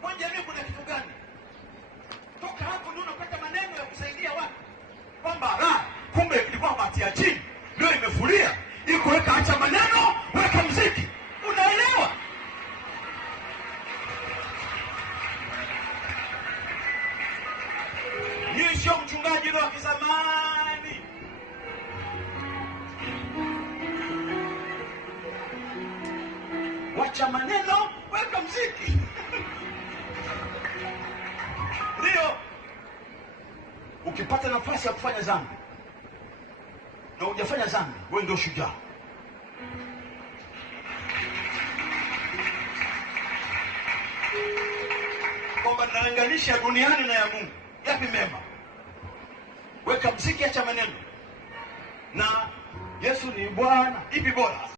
Kwa jamii kuna kitu gani? Toka hapo ndio unapata maneno ya kusaidia watu. Kwamba kumbe ilikuwa bahati ya chini ndio imefulia. Iko weka acha maneno, weka muziki. Unaelewa? Ni sio mchungaji wa kizamani. Wacha maneno, weka muziki. Ndio. Ukipata nafasi ya kufanya dhambi na hujafanya dhambi, wewe ndio shujaa. Kwamba naanganisha duniani na ya Mungu. Yapi mema? Weka muziki, acha maneno. Na Yesu ni Bwana. Ipi bora?